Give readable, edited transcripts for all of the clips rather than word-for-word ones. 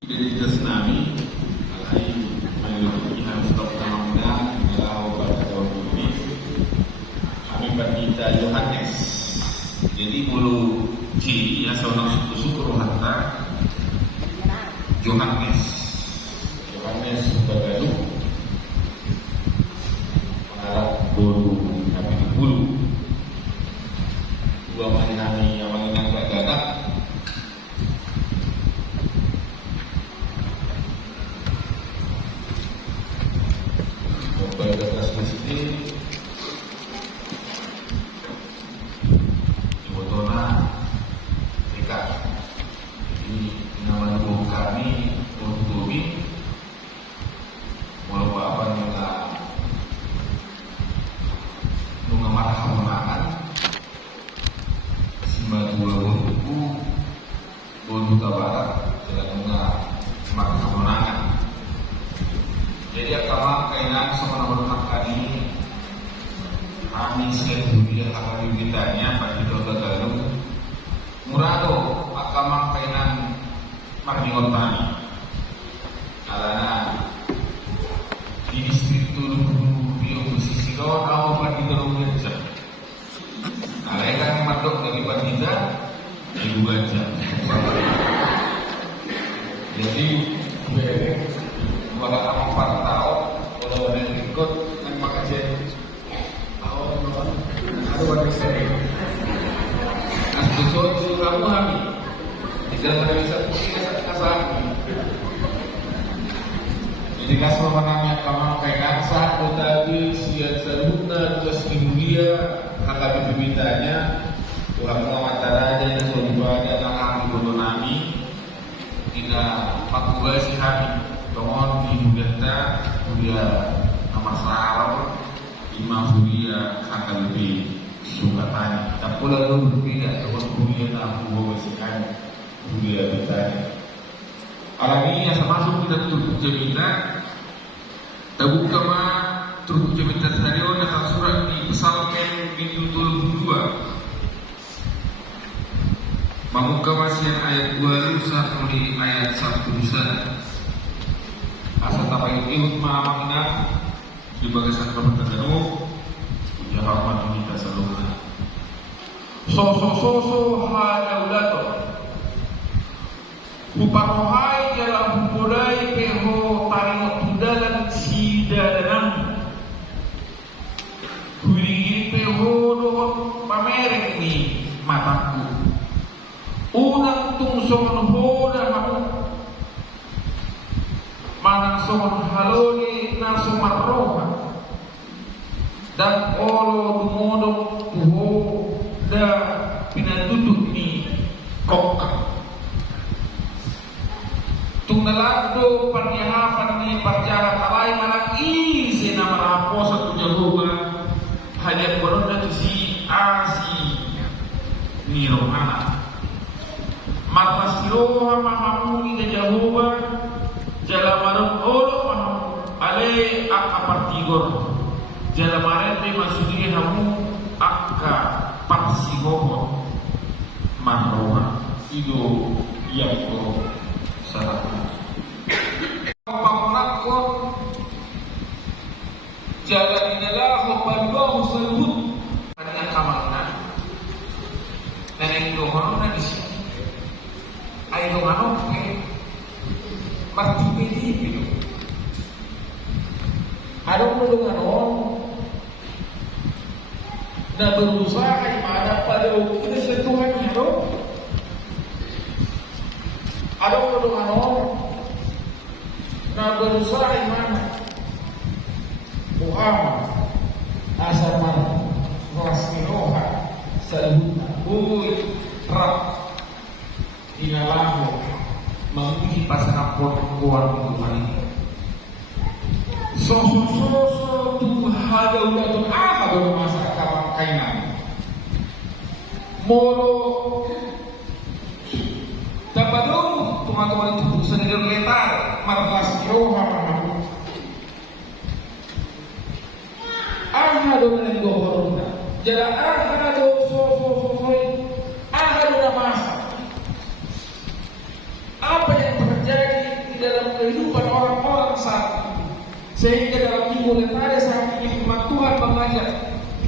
Identitas nabi alai mayoritas harus stop namanya kalau pada tahun ini kami berita Yohanes. Jadi mulu ciri asal nafsu syukur hatta Yohanes sebagai mengarah boru kami bulu dua mengenai yang mengenai gagak. Batas masjid Jogotona dekat ini nama ibu kami untuk ini walau apa nunga marah kemenangan Simba dua buku Buta Barat dan nunga marah kemenangan. Jadi akan kainan sama nama kali kami sedunia akan ditanya bagi dokter Galuh Murado akan kainan marniotani alana di distrik Tulung Bio Pesisiro atau bagi Telung Gajah. Alai kan madok dari Batida Ibu Gajah. Jadi wala ang pantao wala ng likod ng makajen ako naman ano ba ito as gusto kamu kami tidak bisa kasama jadi kaso manamnya kamang kainan sa utawi siya sa luta terus dia hakabi bibitanya kurang pengamatan aja yang soalnya ng kami botonami tidak pakuba si kami Tomon di Bugata, Budia Amasarau, Imam Budia akan lebih suka tanya. Tak pula lu berbeda, Tomon Budia tak mau bersihkan Budia bertanya. Alami yang masuk kita turut jemita, tabuk kama turut jemita stadion yang surat di pesawat pintu Tulung 2. Mamuka masih ayat 2 lusa di ayat 1 lusa. Asal tapai ikut maafina di bagasan pertanyaan ya rahmat kita selalu so hadaulato uparohai jalan budai peho taringot tudalan sida dan hulingi peho do pamerek ni mataku unang tungsong hoda aku manang songon haloni na sumarroha dan olo dumodok tuho da pinatutuk ni kokka tungalado panyahapan ni parjahat alay malang isi na marapo sa tujaluba hanya koronda tu si asi ni rohana martasiroha mahamuni da jahuba Jalamaran olo ale akka partigor jalamaran de masudi hamu akka parsigoho manroha ido yang ko sarata pamunakko jalan inalahu balbahu salbut kanya kamarna neneng dohono na disi ay dohono partipedi gitu. Ada dengan dan berusaha ibadah pada waktu sentuhannya dong. Ada dengan dan berusaha ibadah Muhammad asaman rasmiroha salutna bui rap inalahu menguji pasangan perempuan Tuhan ini. So tu hada udah apa baru masa kawan kainan. Moro dapat dong teman-teman itu sendiri letar markas yoha mahamu. Ahadu dengan dohoruna. Jadi ahadu so ahadu masa. Apa yang terjadi Sehingga dalam Minggu Letare saat ini firman Tuhan mengajak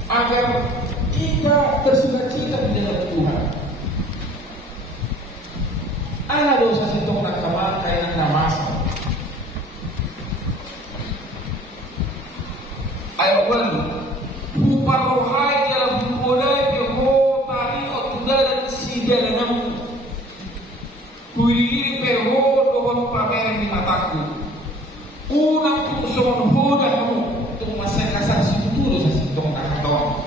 agar kita bersuka-cita di dalam Tuhan. Ana dosa sitong nakaman kaya ng namasa. Ayaw walu. Uparohay dalam budaya peho tari o tudaran sidala namu. Huiri peho doon pameran di mataku. Unang tuson hoda kamu tung masay kasar situlo sa sitong nakatawang.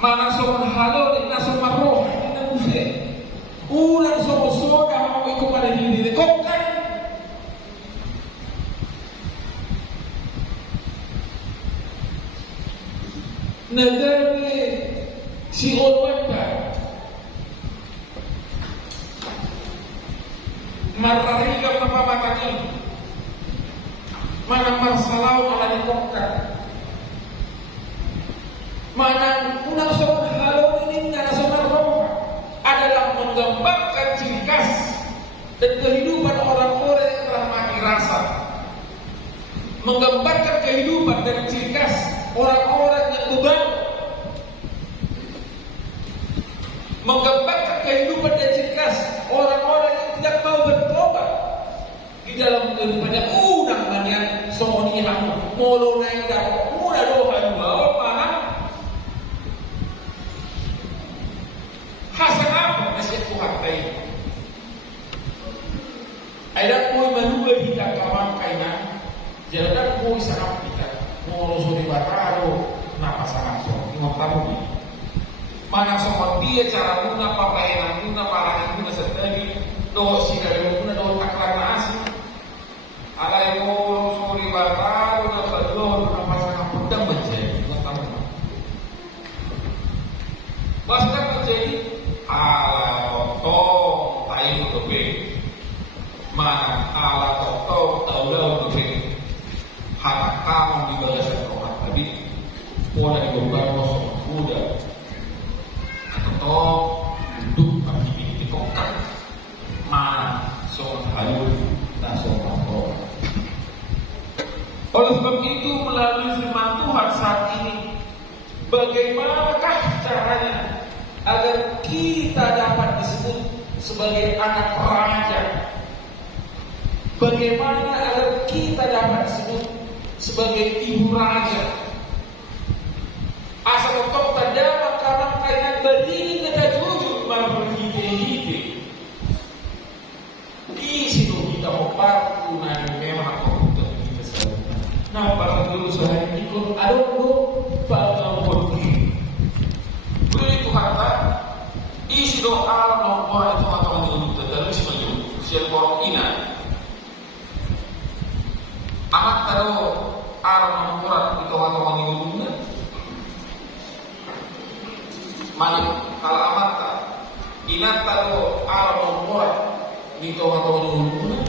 Mana soon halo din na sumaroh din na muse. Unang soda mo ito para hindi kokkan. Nagari si Olwanda mararigam na pamatagin manang marsalaw na lanikokkan manang unang sobrang halo din na nasa marroha adalah menggambarkan ciri khas dan kehidupan orang-orang yang telah mati rasa, menggambarkan kehidupan dan ciri khas orang-orang yang beban, menggambarkan kehidupan dan ciri khas orang-orang yang tidak mau bertobat di dalam kehidupannya. Unang banyak somoni hamu molo naik dah mula doa dua mana hasan apa masih Tuhan kain. Ada koi manuga kita kawan kainan, jalan koi sangat kita molo suri bataro napa sangat so ngotamu mana somon dia cara muna papaenan muna parangan muna setagi do sidare muna do takran asing alai molo suri bataro na padlo napa sangat pedang menjadi ngotamu basta menjadi ala totong tayo dobe mana ala totong taulah dobe hak kamu di balasan Tuhan tapi pola di beban kosong muda atau duduk kaki di kokak mana soal halus dan soal. Oleh sebab itu melalui firman Tuhan saat ini bagaimanakah caranya agar kita dapat disebut sebagai anak raja, bagaimana agar kita dapat disebut sebagai ibu raja. Asal tok terdapat karena kainan berdiri kita jujur berhiti-hiti. Di situ kita membantu dan memang untuk kita selalu. Nah, para dulu sehari ikut ada dulu pada pergi. Beri Tuhan tak isi doa nomor itu atau untuk terus maju usia korong ina. Amat taruh arah nomor itu atau mengikuti mana kalau amat tak ingat taruh arah nomor itu atau mengikuti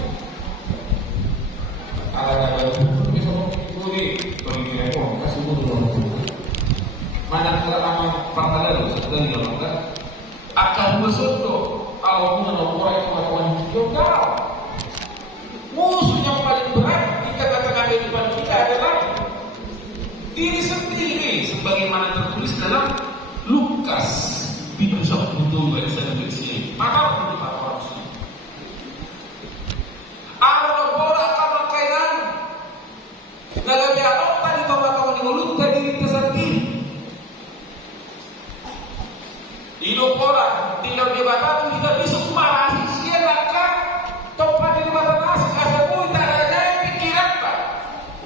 ada bisa mengikuti bagi telepon kasih dulu mana kalau amat pangkalan sedang dilakukan akan bersodo kalau nomor itu atau mengikuti musuh yang paling berat di tengah-tengah kehidupan kita adalah diri sendiri, sebagaimana tertulis dalam Lukas pintu 10 ayat 1 sini. Maka pun kita orang sini. Anak bola kawan kainan, nalami apa tadi kawan-kawan di mulut tadi diri sendiri. Hidup orang di dalam jabatan tidak bisa marah siapa tempat di jabatan asing asal tarajai pikiran pak,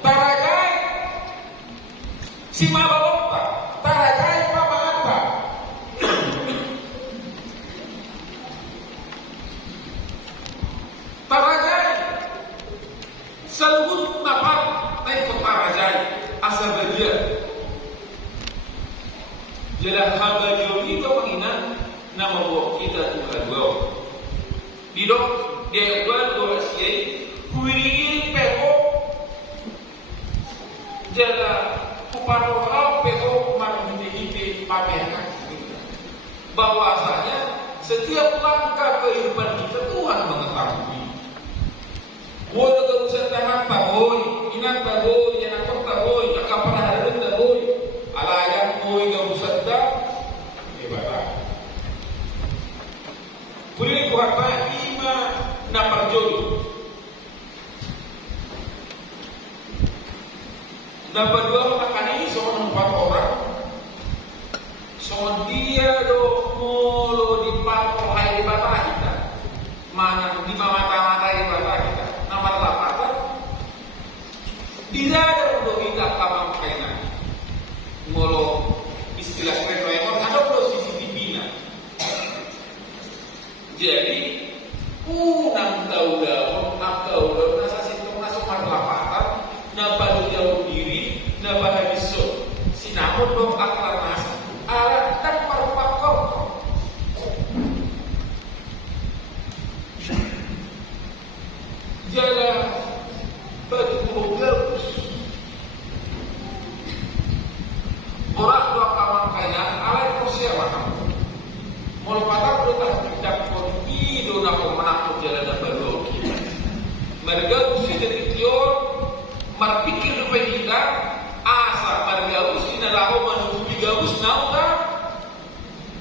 tarajai si mabalok pak, tarajai pamangan pak. Tarajai seluruh nafas naik ke tarajai asal dia. Jadi hamba jogi itu mengingat nama buat kita Tuhan gua. Di dok dia buat dua siai, kuiri peho, jadi uparohau peho menjadi pamerkan. Bahwasanya setiap langkah kehidupan kita Tuhan mengetahui. Buri ko hata ima na parjodo. Dapat dua makani soal 4 orang. So dia do molo di papo hai di bata kita. Mana di mata-mata di bata kita. Nama lapata. Tidak ada do kita kamang kainan. Molo istilah keren ada do CCTV na. Jadi, nang tahu nasa sintong nasa marlapatan, nabalu jauh diri, nabalu biso, sinamon dong aklar nasa, alat dan parpakor. Jalan bergurau orang dua kawan kaya, alat kursia macam. Mulu patah berutang tidak ido na pemenang jalan dan baru mereka usi jadi tior marpikir lupa kita asa mereka usi na laho menuju gaus nauta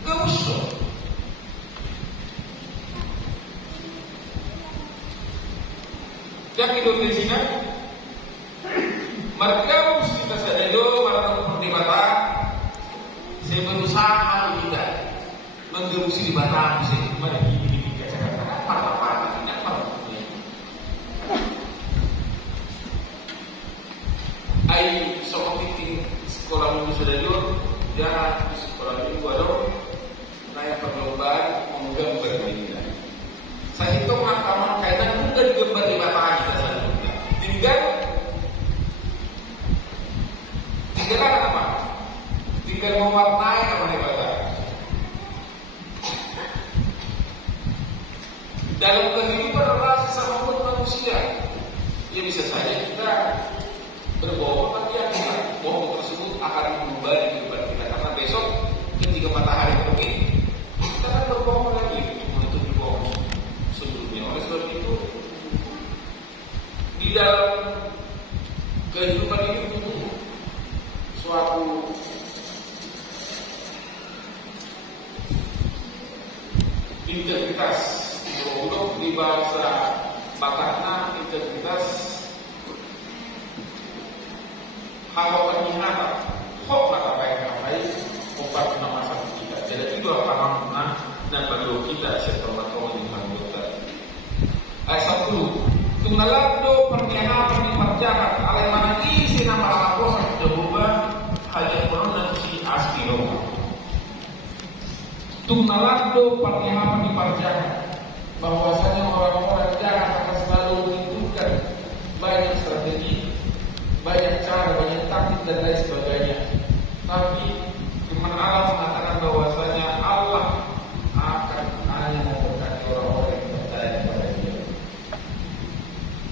gaus yang Indonesia mereka usi kita sadejo marang perdebatan saya berusaha kita menggerusi di batang bisa gimana gini kata-kata apa tidak apa ai seperti sekolah minggu sudah jauh dia sekolah minggu ada naik perlombaan menggambar ini saya hitung angka kaitan mudah digambar di batang kita tinggal apa tinggal mewarnai apa di batang. Dalam kehidupan relasi sama manusia, ya bisa saja kita berbohong, tapi akibat bohong tersebut akan mengubah kehidupan kita. Karena besok ketika matahari terbit, kita akan berbohong lagi untuk menutupi bohong sebelumnya. Oleh sebab itu, di dalam kehidupan ini butuh suatu integritas. Untuk di bahasa Batakna integritas hawa penyihatan hok mata baik obat nama satu kita. Jadi itu apa namanya dan bagi kita setelah kau dimanggota. Ayat 1 Tunggalado pernyataan diperjahat alai mana isi nama lakosa coba hajat penuh dan si asli Roma. Tunggalado pernyataan diperjahat bahwasanya orang-orang jahat akan selalu menentukan banyak strategi, banyak cara, banyak taktik dan lain sebagainya. Tapi firman Allah mengatakan bahwasanya Allah akan hanya memberkati orang-orang yang percaya kepada Dia.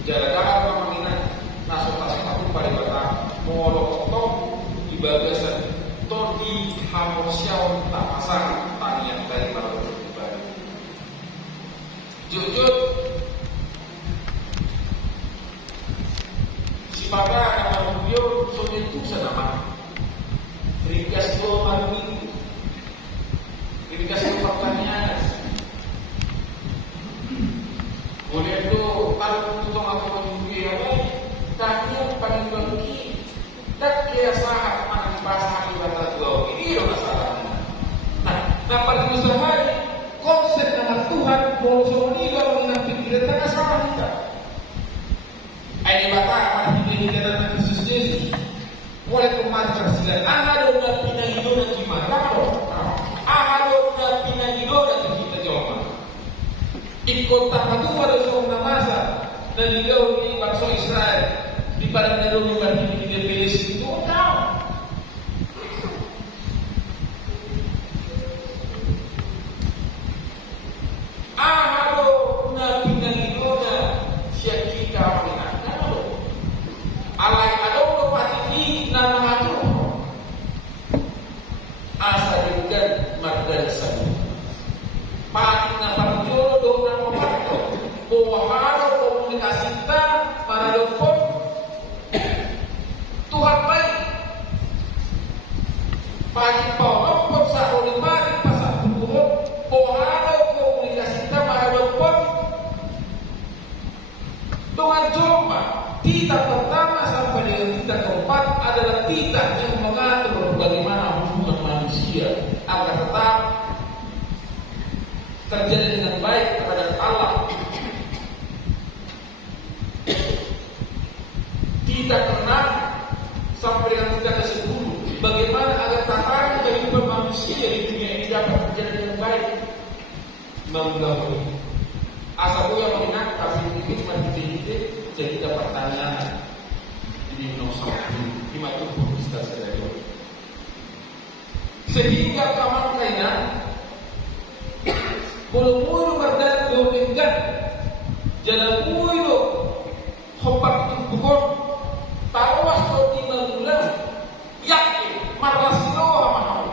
Jalan-jalan pemanggilan nasional satu pada batang molotov di bagasan todi hamosiawan tak pasang tanian dari para pribadi. Jujur si pada nama beliau sudah itu senama ringkas dua malam minggu ringkas dua pertanyaan boleh itu kalau tutong atau minggu yang lain tanya paling bagi tak kaya sahat mana bahasa ibadah dua ini ada masalahnya. Nah pada usaha konsep nama Tuhan boleh dengan pikiran tengah sama kita. Ini bata pada hidup dalam Kristus Yesus. Boleh kemarin tersilat. Ahado na pinangilo na gimana? Ahado na pinangilo na kita jawab. Ikut tak patuh pada seorang masa dan digaul di bangsa Israel di padang Meron yang di Filistin itu tahu. Ahado na pinangilo na siya kita mengenal. Alay adong patiti na mengatur. Asa dengan mardan sabu. Pating na pagjodoh na pembantu. Buwaharo komunikasi kita para lupot. Titah pertama sampai dengan titah keempat adalah titah yang mengatur bagaimana hubungan manusia agar tetap terjadi dengan baik terhadap Allah. Titah keenam sampai dengan titah ke-10, bagaimana agar tataran kehidupan manusia di dunia ini dapat terjadi dengan baik. Menggauli asal yang mengingat kasih sedikit mati jadi dapat tanya ini nomor lima tubuh kita sedaya sehingga kamar kainan bulu-bulu berdan domenggan jalan bulu hopak tubuh tawas kau tinggal bulan yakin marasiloh mahal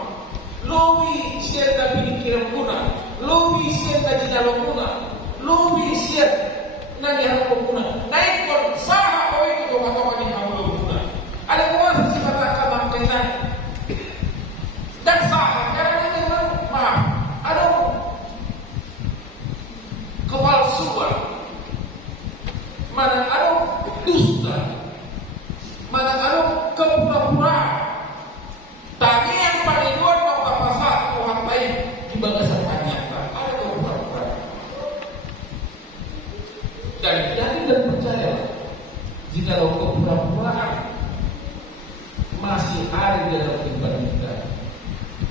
lobi siapa pikiran guna lobi siapa jalan guna lobi siapa nani harap guna naik kon sah kau itu kau ni harap guna ada kuasa sifat kamar kainan dan sah karena ini maaf ada kepalsuan mana ada dusta mana ada kepura-puraan tapi yang paling luar kau pasal kau hampai di bagasan ternyata ada kepura-puraan dan yakin dan percaya jika kepura-puraan masih ada di dalam kehidupan kita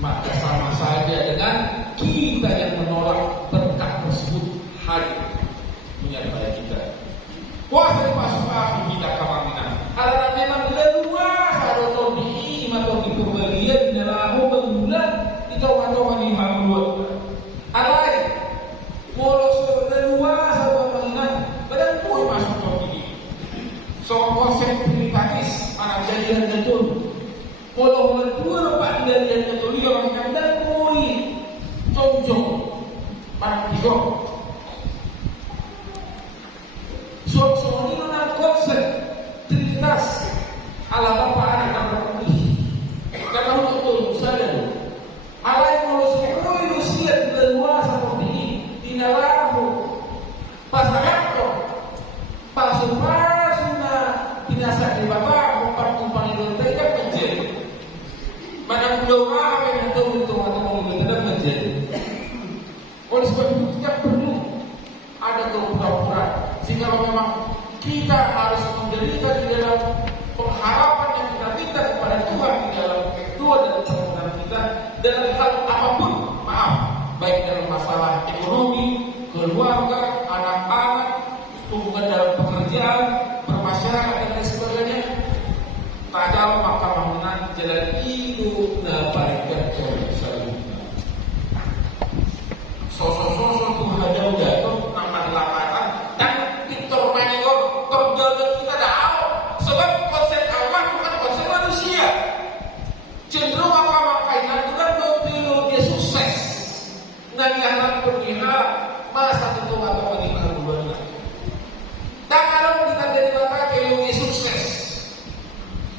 maka sama saja dengan kita yang menolak berkat tersebut hadir menyertai kita. Kuasa pasca kita kemana? Karena memang leluasa atau diiman atau dikembalian dalam bulan itu atau di hamluat. Alai, molos leluasa bangunan badan pun masuk ke sini. So konsep primitif anak jadian betul. Kalau berdua pak jadian betul dia orang dan pun contoh partido. Soal ini nak konsep Trinitas ala Bapa Anak dan Roh Kudus. Karena untuk saya, Allah yang mau semua manusia leluasa seperti ini, dinalahu pasangan pasupasuna binasa di Bapa mempertumpang itu tidak menjadi. Mana pulau apa yang tahu itu atau tidak menjadi. Oleh sebab itu kita perlu ada kepura-puraan. Sehingga memang kita harus menjadikan di dalam pengharapan yang kita minta kepada Tuhan di dalam kedua dan permohonan kita dalam hal apapun, maaf, baik dalam masalah ekonomi, keluarga, anak-anak, hubungan dalam pekerjaan, bermasyarakat dan lain sebagainya. Padahal maka bangunan jalan hidup nabarikan keseluruhan. Sosok-sosok Tuhan jauh nama lapatan dan Victor Manigor terjaga kita tahu sebab konsep Allah bukan konsep manusia. Cenderung apa makanya itu kan teologi sukses. Nggak diharap berpihak masa itu atau bagaimana bulan. Dan kalau kita jadi maka teologi sukses.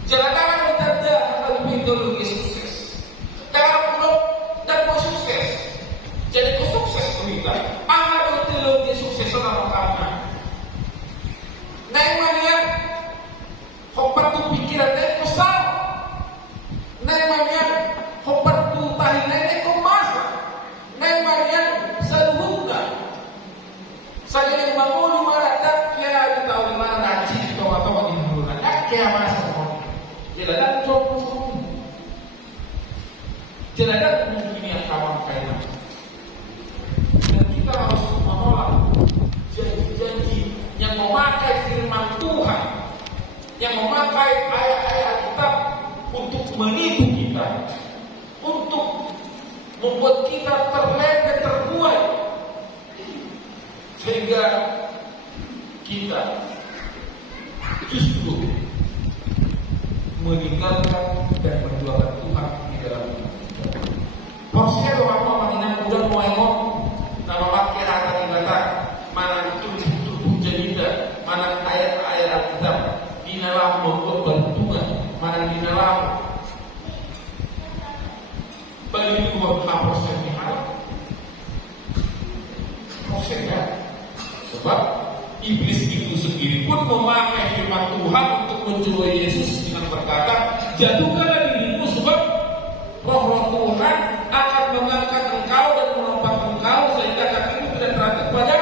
Jangan kita ada teologi sukses. Dan belum dan mau sukses. Jadi sukses kita. Apa teologi sukses orang karena naik mania hopar tu pikiran naik kesal naik mania hopar tu tahi naik kemasa naik mania seluruhnya saya yang bangun di mana tak kira di tahu di mana ngaji atau di bulan tak kira masa semua jadi tak cukup jadi tak mungkin yang kawan kaya dan kita harus menolak janji-janji yang memakai firman Tuhan, yang memakai ayat-ayat Alkitab untuk menipu kita, untuk membuat kita terlena terbuai, sehingga kita justru meninggalkan dan menjualkan Tuhan di dalam hidup. Porsinya orang mengingat udah mau engok, nama pakai harta kita mana tubuh cerita, mana ayat-ayat Alkitab, dinalah membuat bantuan, mana dinalah bagi dua proses yang ada. Prosesnya, sebab Iblis itu sendiri pun memakai firman Tuhan untuk mencuri Yesus dengan berkata, jatuhkanlah dirimu sebab roh Tuhan akan mengangkat engkau dan menopang engkau sehingga kakimu tidak terangkat pada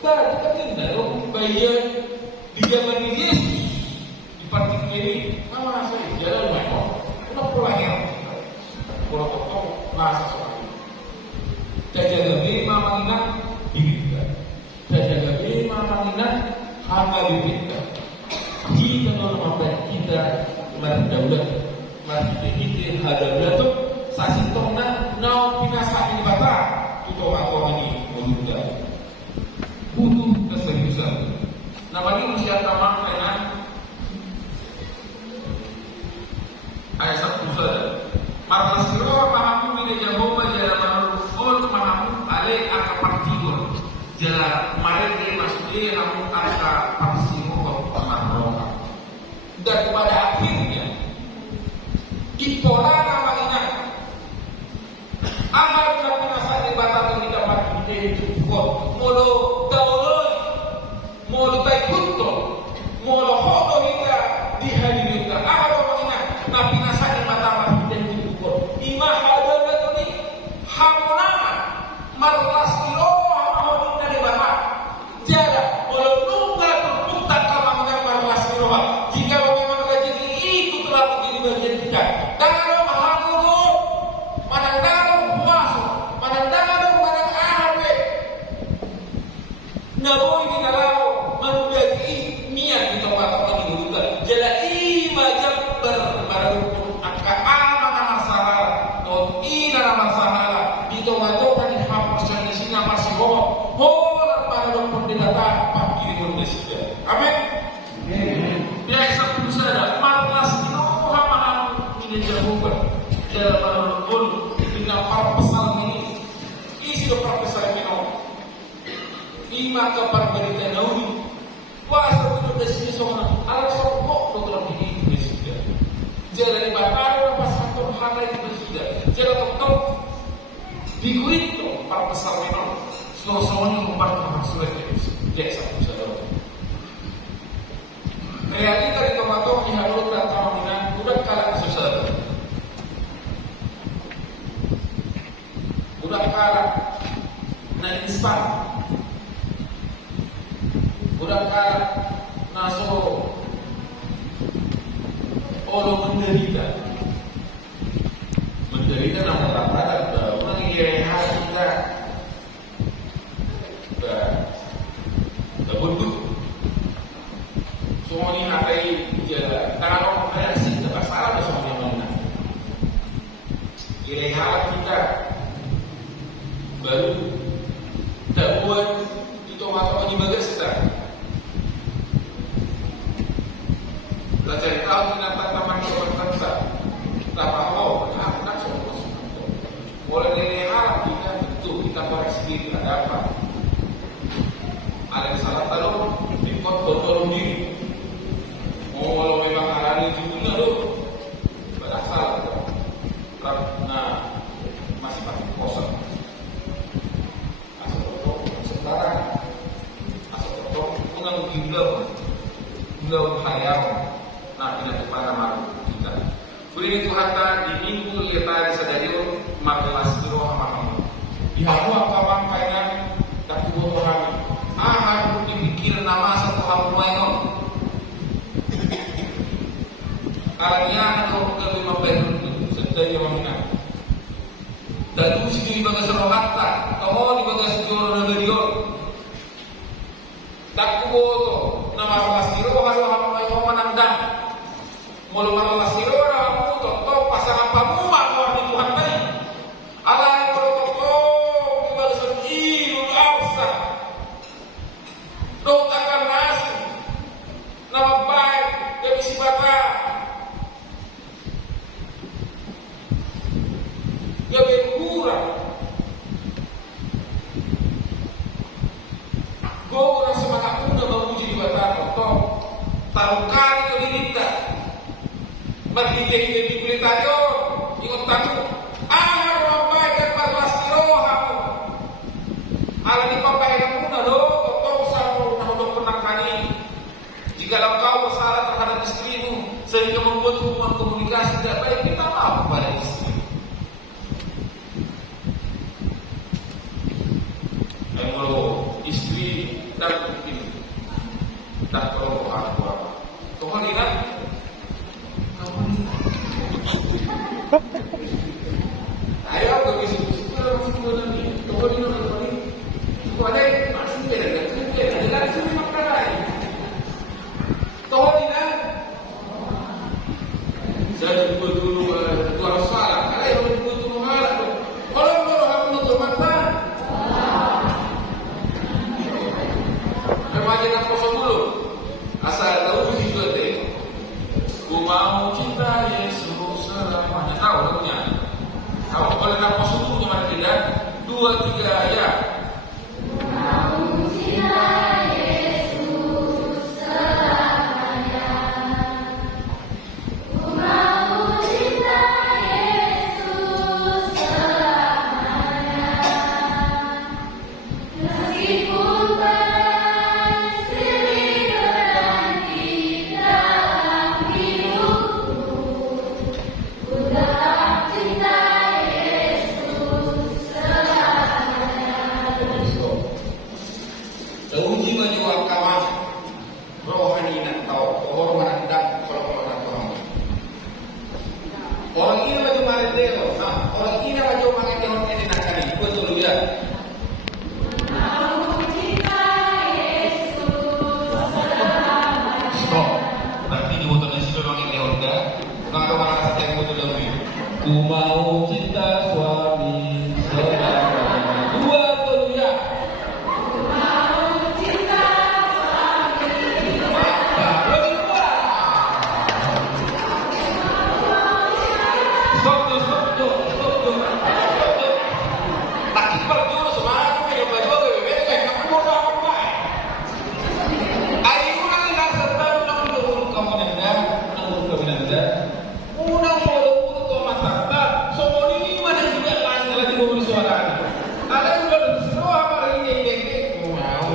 batu. Kan dong bagian di zaman Yesus di partik ini, nama saya jalan mereka, udah pulangnya, pulang potong masa soal jaga beri mamangina dibina, jaga beri mamangina harga dibina. Kita nama kita merdaulat, merdeka hadaulat tu sasitongna nau pinasa ini bata, itu orang ini mudah. Butuh keseriusan. Namanya usia tamak dengan ayat 1 saja. Maka siro pahamu bila Jehovah jalan manul pahamu alai aka partigur jalan mereka maksudnya kamu aka partigur pahamu. Dan pada akhirnya ipola nama ingat amal kita pinasa di batas yang dapat kita mulu dauloi mulu taikuto mulu hodo kita dihadiri kita amal ingat na pinasa di batas kita itu imah hadana tu ni hamonama marlas kilo hamahon kita di batas jada mulu nunggal terbuka kamangga marlas kilo jika memang rezeki itu telah menjadi bagian kita dan kalau mahamudu manandang puasu manandang manang ahabe naboy ginalaw manubagi niat di tempat kami dibuka jalai majab berbarung angka mana masalah atau ina masalah di tempat kami hapus dan di sini masih holar pada dokter dilata pakir Indonesia. Amin. Biasa pun saja marlas dino hamahan ini Jehovah dalam al dengan para pesan ini isi para pesan ini lima kabar berita nauni puasa itu desini sona ala sokok dokter ini sudah jalan ibadah pas satu hari itu sudah jalan dokter diguito para pesan ini semuanya mempertahankan surat itu jadi satu saja. Realita di tomato di halus dan tahunan udah kalah susah. Udah kalah na instan. Udah kalah naso olo menderita. Menderita nama rata-rata orang yang kita bentuk semua ini hatai jalan tangan orang kaya sih tak salah bersama mana ilehat kita baru tak buat itu matang di bagas kita belajar tahu kenapa taman kita tak mau tak semua boleh ilehat kita tentu kita koreksi ada apa ada salah tahu ikut tolong diri mau kalau memang hari itu tuh banyak salah karena masih pakai kosong asal sekarang asal mengang gila hayal nah tidak kepada malu kita beri Tuhan di minggu kita disadario magelas roh maham dihamu apa bangkaian tak kubutuh kami harus dipikir nama satu hal mayon kalanya atau kelima bedroom sedaya meminang dan usi di bagas rohatta atau di bagas joro negerion tak kuboto nama pasiro kalau hal menandang mulu mana pasiro orang kuboto toh pasangan pamuma kalau di Tuhan tadi Allah yang bertoto di bagas jiru awsa dong akan nasi nama baik dan isi bata gabe kurang gogo na semangat muda memuji di bata toh tahu kali ke kita berhijau di beritayo ingat tahu ahar wabai dan parlas rohamu ala di papai muda do toh Jikalau kau bersalah terhadap istrimu sehingga membuat hubungan komunikasi tidak baik, minta maaf kepada istri. Kalau istri dan mungkin tak perlu apa, Tuhan ingat kamu ini. Ayo ke bisnis kalau masih ni, Tuhan ini. Kau ada masih beda, ada lagi sini makanan. Tuhan ini. Saya dulu dua salah, kalau yang dulu mengalah tu, kalau aku tu mata. Remaja nak kosong dulu. Asal tahu sih juga deh. Ku mau cinta Yesus selamanya. Tahu lagunya? Tahu kalau nak kosong dulu cuma tidak 2-3 ayat. Ku mau cinta Yesus selamanya. Ku mau cinta Yesus selamanya. Meskipun orang ini macam mana dia? Orang ini macam mana dia orang ini nak cari? Betul dia. Mau cinta Yesus selamanya. Stop. Nanti di motor nasi orang ini orga. Bukan ada orang asal yang motor dulu. Ku mau cinta suami selamanya. Dua betul dia. Ku mau cinta suami. Lebih kuat. Stop. Tak kiper dulu semua aku yang baru bebek kamu mau apa? Ayo orang nak serta nak urut kamu nanda, Unang mau urut kamu mata. Semua ini mana juga lain lagi memberi suara. Ada yang berseru apa ini ini? Mau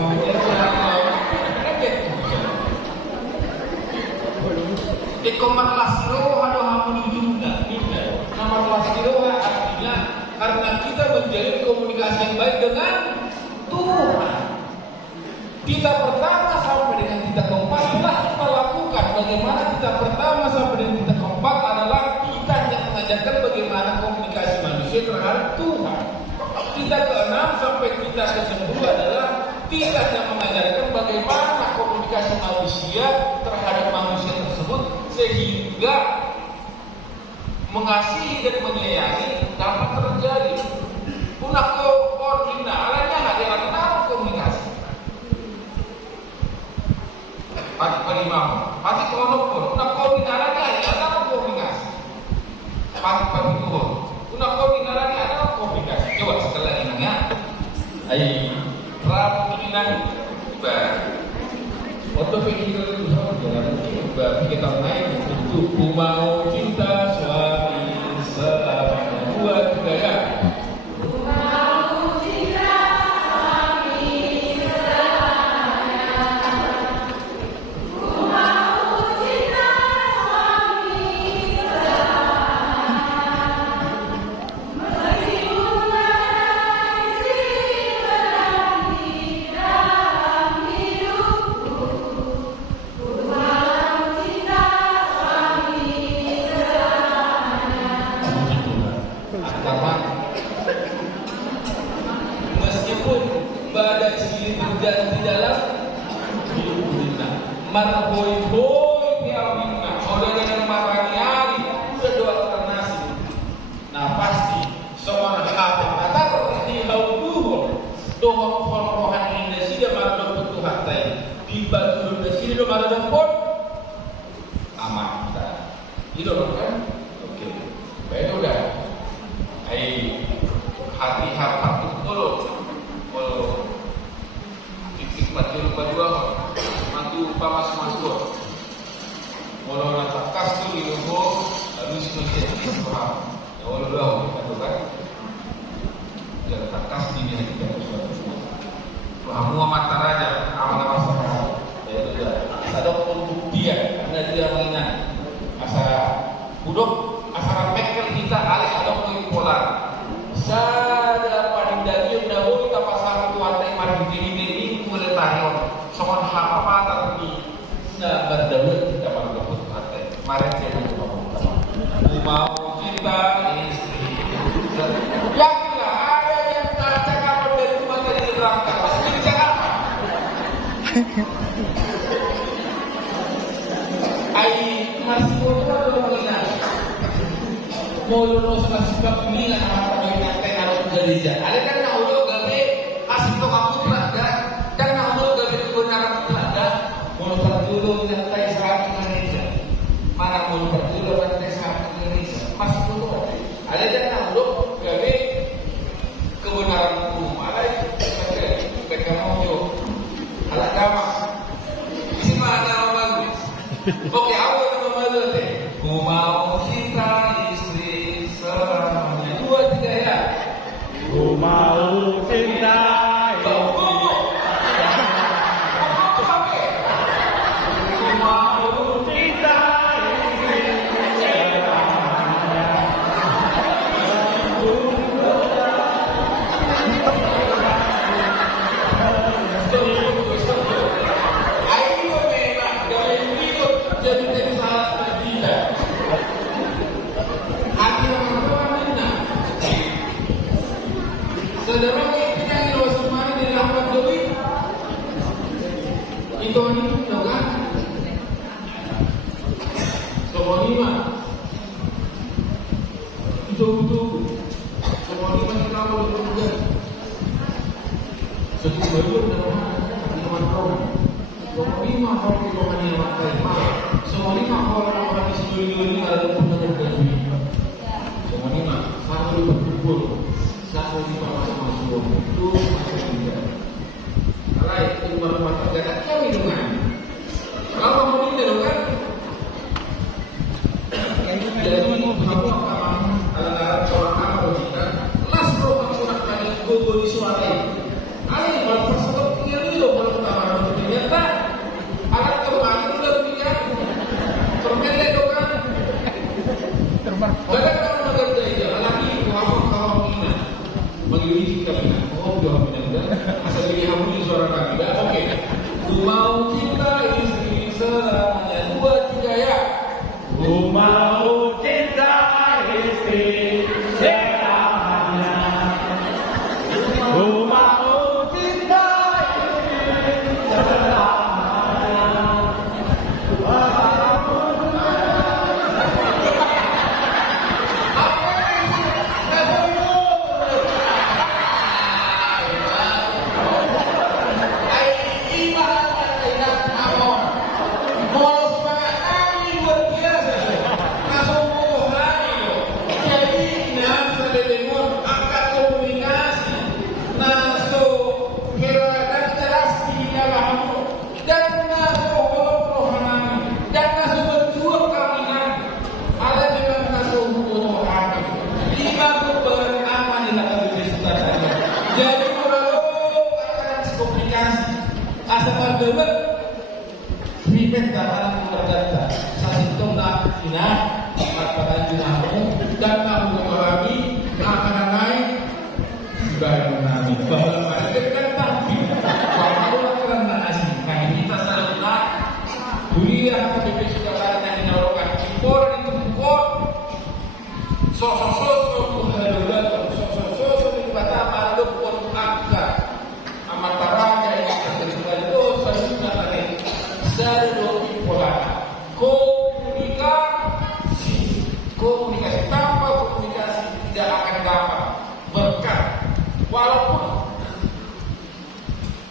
Ikomar siroha doa menuju nama siroha artinya karena kita menjalin komunikasi yang baik dengan Tuhan. Kita pertama sampai dengan kita keempat telah kita lakukan. Bagaimana kita pertama sampai dengan kita keempat adalah kita yang mengajarkan bagaimana komunikasi manusia terhadap Tuhan. Kita keenam sampai kita ke-10 adalah kita yang mengajarkan bagaimana komunikasi manusia terhadap manusia tersebut sehingga mengasihi dan menyayangi dapat terjadi. Punak koordinalanya adalah tentang komunikasi. Pati palimam, pati konopor, punak koordinalanya adalah komunikasi. Pati kohon, punak koordinalanya adalah komunikasi. Coba sekali lagi nanya. Rabu kinan waktu pikir jalan kita naik untuk ku mau cinta suami selamanya. 2-3 ya. Ku mau cinta suami selamanya. Ku mau cinta suami selamanya. Meskipun ada istri berganti dalam hidupku. Ku mau cinta suami selamanya. Meskipun badai silih terjadi dalam hidup kita, marboy-boy piawina, saudara yang maraniari, udah doa ternasi. Nah pasti semua apa atar di lauduh doa rohani ini sih dia malah dapat Tuhan tay di batu di sini dia malah dapat aman kita. Itu kan? Oke. Baik udah. Hati-hati kalau titik mati lupa dua mati lupa masuk kalau nak kas tu di lupa harus menjadi paham ya walau dua kan tu kan jangan kas di dia kita sesuatu paham mata raja amal masalah ya itu dah ada pun Ay masih bodoh mengingat mau lulus masih kepinginan apa yang nanti harus kerja. Ada kan naulo gawe kasih to kamu ada dan naulo gawe kebenaran ada mau perlu nanti saat Indonesia mana mau perlu nanti saat Indonesia masih bodoh. Ada kan naulo gawe kebenaran umum ada mereka mau yo ala agama isi mana bagus. Oke, awal nama malu teh. Ku mau kita istri selamanya. 2, 3 ya. Ku mau cinta istri Ku mau kita istri selamanya. ayo memang gaya hidup jadi salah tidak. Hati orang mana? Saudara kita di luar semua di dalam Dewi itu kan? Semua lima itu semua lima kita boleh juga. Setiap baru dalam teman-teman semua lima orang di rumah yang makai semua lima orang di seluruh dunia ada benar Dewi. Semua lima satu berkumpul satu lima masuk itu masuk juga. Kalau itu rumah tangga kan minuman. Kalau kamu ini kan jadi kamu akan ada orang apa kita las roh kamu nak kali gugur di suara. Ayo kalau persatuan tinggal dulu kalau tawaran ternyata alat kembali udah punya permele dokan. Kadang kalau ada daya lagi kamu ini mengiringi kami. Oh jawab benar. Asal dia kamu di suara kami. Oke. Ku mau kita istri selamanya. 2, 3 ya. Ku mau cinta istri selamanya. Ku mau cinta istri selamanya. Komunikasi tanpa komunikasi tidak akan dapat berkah. Walaupun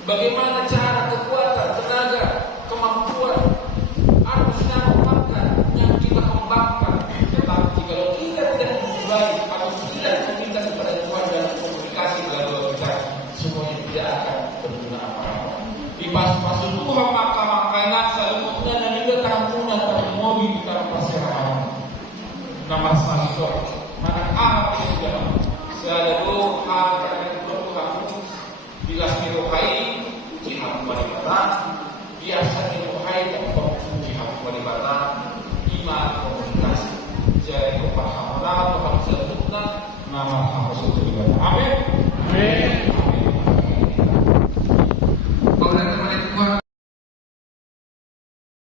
bagaimana cara, kekuatan, tenaga, kemampuan harus yang kita kembangkan. Tetapi kalau kita tidak memulai atau tidak meminta kepada Tuhan dalam komunikasi melalui kita, semuanya tidak akan berguna apa-apa. Di pas-pasu Tuhan maka salutnya dan juga tampunan dan mobil di dalam perserahan. Nama salito, mana apa yang sudah selalu hal yang Tuhan bila sirohai jihad walibatan biasa sirohai dan jihad walibatan iman komunikasi jadi kepahaman atau harus sebutkan nama harus terlibat. Amin.